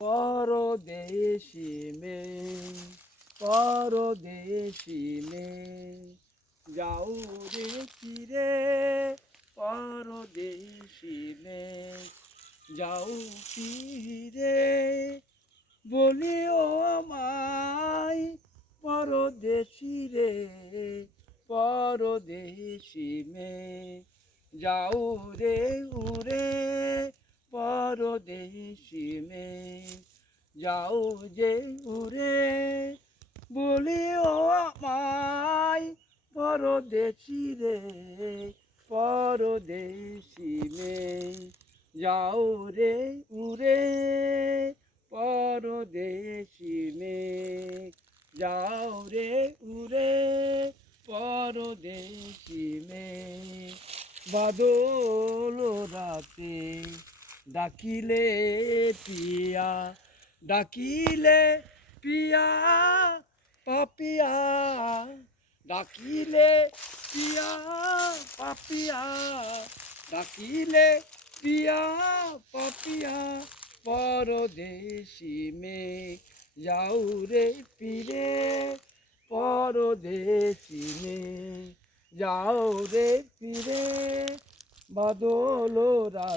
পরদেশি মেয়ে, পরদেশি মেয়ে, যাও রে ফিরে, পরদেশি মেয়ে, যাও ফিরে, বলিও আমায় পরদেশি রে, পরদেশি মেয়ে, যাও রে উড়ে, পরদেশি মেয়ে, যাও যে উড়ে, বলিও আমায় পরদেশি রে, পরদেশি মেয়ে, যাও রে উড়ে, পরদেশি মেয়ে, যাও রে উড়ে, পরদেশি মেয়ে। বাদল রাতে ডাকিলে পিয়া, ডাকিলে পিয়া পাপিয়া, ডাকিলে পিয়া পাপিয়া, ডাকিলে পিয়া পাপিয়া, পরদেশি মেয়ে, যাও রে ফিরে, পরদেশি মেয়ে, যাও রে ফিরে, বাদল রাত।